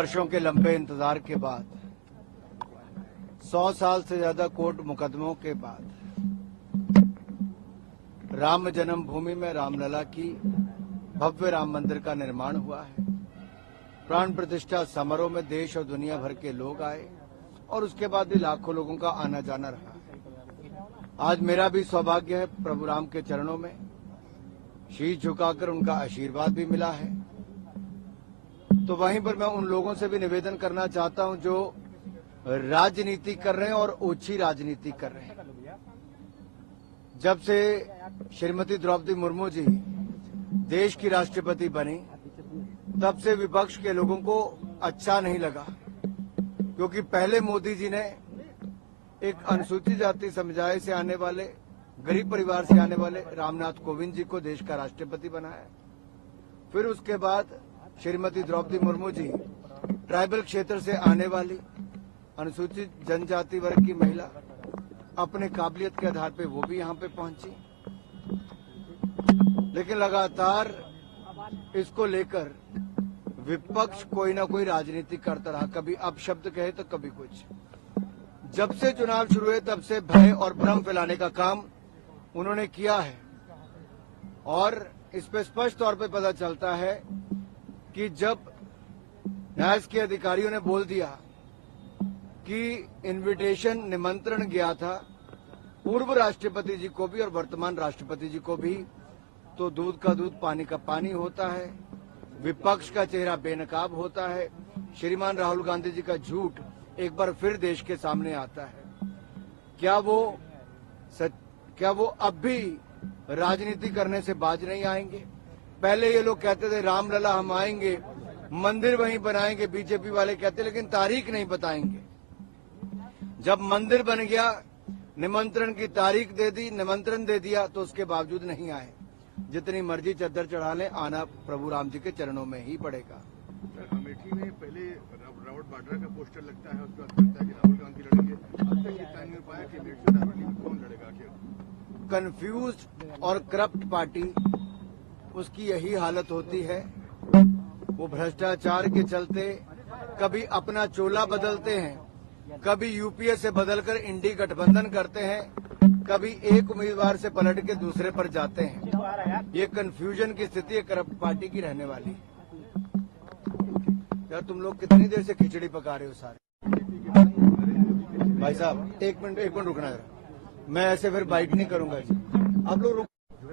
वर्षों के लंबे इंतजार के बाद 100 साल से ज्यादा कोर्ट मुकदमों के बाद राम जन्मभूमि में रामलला की भव्य राम मंदिर का निर्माण हुआ है। प्राण प्रतिष्ठा समारोह में देश और दुनिया भर के लोग आए और उसके बाद भी लाखों लोगों का आना जाना रहा। आज मेरा भी सौभाग्य है प्रभु राम के चरणों में शीश झुकाकर उनका आशीर्वाद भी मिला है। तो वहीं पर मैं उन लोगों से भी निवेदन करना चाहता हूं जो राजनीति कर रहे हैं और ओछी राजनीति कर रहे हैं। जब से श्रीमती द्रौपदी मुर्मू जी देश की राष्ट्रपति बनी तब से विपक्ष के लोगों को अच्छा नहीं लगा, क्योंकि पहले मोदी जी ने एक अनुसूचित जाति समुदाय से आने वाले, गरीब परिवार से आने वाले रामनाथ कोविंद जी को देश का राष्ट्रपति बनाया। फिर उसके बाद श्रीमती द्रौपदी मुर्मू जी ट्राइबल क्षेत्र से आने वाली अनुसूचित जनजाति वर्ग की महिला, अपने काबिलियत के आधार पे वो भी यहाँ पे पहुंची। लेकिन लगातार इसको लेकर विपक्ष कोई ना कोई राजनीति करता रहा, कभी अपशब्द कहे तो कभी कुछ। जब से चुनाव शुरू हुए तब से भय और भ्रम फैलाने का काम उन्होंने किया है और इस पे स्पष्ट तौर पे पता चलता है कि जब न्याय के अधिकारियों ने बोल दिया कि इनविटेशन निमंत्रण गया था पूर्व राष्ट्रपति जी को भी और वर्तमान राष्ट्रपति जी को भी, तो दूध का दूध पानी का पानी होता है, विपक्ष का चेहरा बेनकाब होता है। श्रीमान राहुल गांधी जी का झूठ एक बार फिर देश के सामने आता है। क्या वो अब भी राजनीति करने से बाज नहीं आएंगे? पहले ये लोग कहते थे रामलला हम आएंगे, मंदिर वहीं बनाएंगे, बीजेपी वाले कहते, लेकिन तारीख नहीं बताएंगे। जब मंदिर बन गया, निमंत्रण की तारीख दे दी, निमंत्रण दे दिया, तो उसके बावजूद नहीं आए। जितनी मर्जी चद्दर चढ़ा ले, आना प्रभु राम जी के चरणों में ही पड़ेगा। अमेठी में पहले रॉबर्ट वाड्रा का पोस्टर लगता है, उसके बाद लगता है कि राहुल गांधी लड़ेंगे। अब तक ये तय नहीं हो पाया कि अमेठी में कौन लड़ेगा आखिर। कंफ्यूज्ड और करप्ट पार्टी, उसकी यही हालत होती है। वो भ्रष्टाचार के चलते कभी अपना चोला बदलते हैं, कभी यूपीए से बदलकर इंडी गठबंधन करते हैं, कभी एक उम्मीदवार से पलट के दूसरे पर जाते हैं। ये कंफ्यूजन की स्थिति है करप्ट पार्टी की रहने वाली। यार तुम लोग कितनी देर से खिचड़ी पका रहे हो सारे? भाई साहब एक मिनट रुकना जरा, मैं ऐसे फिर बाइट नहीं करूंगा जी। आप लोग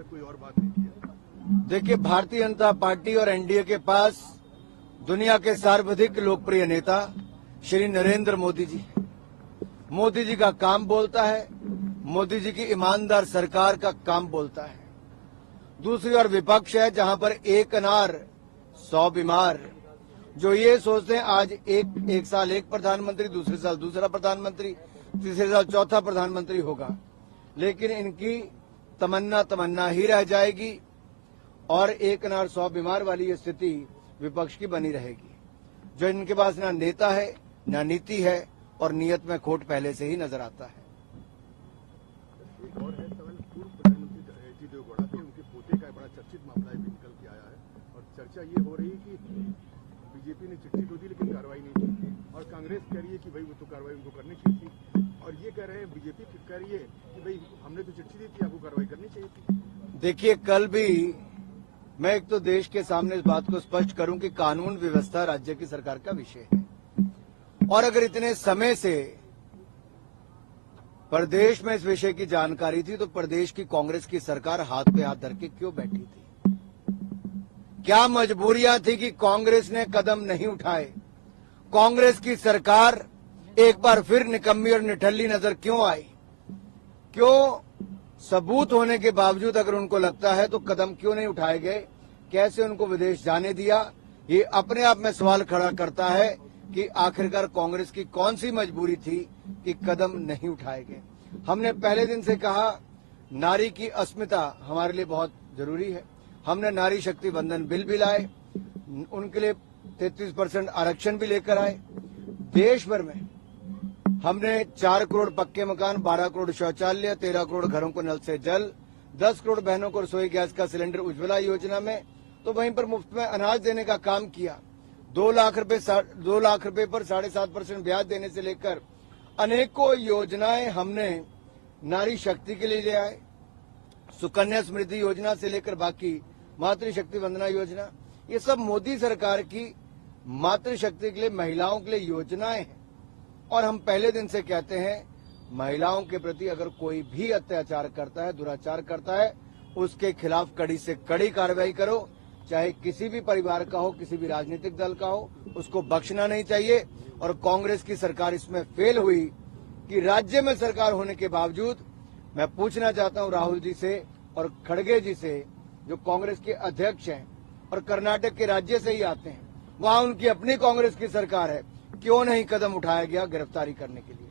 कोई और बात नहीं की। देखिए, भारतीय जनता पार्टी और एनडीए के पास दुनिया के सर्वाधिक लोकप्रिय नेता श्री नरेंद्र मोदी जी। मोदी जी का काम बोलता है, मोदी जी की ईमानदार सरकार का काम बोलता है। दूसरी ओर विपक्ष है जहां पर एक अनार 100 बीमार, जो ये सोचते हैं आज एक साल एक प्रधानमंत्री, दूसरे साल दूसरा प्रधानमंत्री, तीसरे साल चौथा प्रधानमंत्री होगा, लेकिन इनकी तमन्ना ही रह जाएगी और एक अनार 100 बीमार वाली स्थिति विपक्ष की बनी रहेगी। जो इनके पास ना नेता है, ना नीति है और नीयत में खोट पहले से ही नजर आता है। एक और है सवाल, पूर्व प्रधानमंत्री एच डी देवेगौड़ा के उनके पोते का बड़ा चर्चित मामला भी निकल के आया है और चर्चा ये हो रही है कि बीजेपी ने चिट्ठी तो दी लेकिन कार्रवाई नहीं की और कांग्रेस कह रही है कि भाई वो तो कार्रवाई उनको करनी चाहिए थी, और ये कह रहे हैं बीजेपी कह रही है कि भाई हमने तो चिट्ठी दी थी, आपको कार्रवाई करनी चाहिए थी। देखिए, कल भी मैं एक तो देश के सामने इस बात को स्पष्ट करूं कि कानून व्यवस्था राज्य की सरकार का विषय है, और अगर इतने समय से प्रदेश में इस विषय की जानकारी थी तो प्रदेश की कांग्रेस की सरकार हाथ पे हाथ धर के क्यों बैठी थी? क्या मजबूरियां थी कि कांग्रेस ने कदम नहीं उठाए? कांग्रेस की सरकार एक बार फिर निकम्मी और निठल्ली नजर क्यों आई? क्यों सबूत होने के बावजूद अगर उनको लगता है तो कदम क्यों नहीं उठाए गए? कैसे उनको विदेश जाने दिया? ये अपने आप में सवाल खड़ा करता है कि आखिरकार कांग्रेस की कौन सी मजबूरी थी कि कदम नहीं उठाए गए। हमने पहले दिन से कहा नारी की अस्मिता हमारे लिए बहुत जरूरी है। हमने नारी शक्ति वंदन बिल भी लाए, उनके लिए 33% आरक्षण भी लेकर आए। देश भर में हमने 4 करोड़ पक्के मकान, 12 करोड़ शौचालय, 13 करोड़ घरों को नल से जल, 10 करोड़ बहनों को रसोई गैस का सिलेंडर उज्ज्वला योजना में, तो वहीं पर मुफ्त में अनाज देने का काम किया। 2 लाख रुपए पर 7.5% ब्याज देने से लेकर अनेकों योजनाएं हमने नारी शक्ति के लिए ले आए। सुकन्या समृद्धि योजना से लेकर बाकी मातृशक्ति वंदना योजना, ये सब मोदी सरकार की मातृशक्ति के लिए, महिलाओं के लिए योजनाएं हैं। और हम पहले दिन से कहते हैं, महिलाओं के प्रति अगर कोई भी अत्याचार करता है, दुराचार करता है, उसके खिलाफ कड़ी से कड़ी कार्रवाई करो, चाहे किसी भी परिवार का हो, किसी भी राजनीतिक दल का हो, उसको बख्शना नहीं चाहिए। और कांग्रेस की सरकार इसमें फेल हुई कि राज्य में सरकार होने के बावजूद, मैं पूछना चाहता हूं राहुल जी से और खड़गे जी से, जो कांग्रेस के अध्यक्ष हैं और कर्नाटक के राज्य से ही आते हैं, वहां उनकी अपनी कांग्रेस की सरकार है, क्यों नहीं कदम उठाया गया गिरफ्तारी करने के लिए?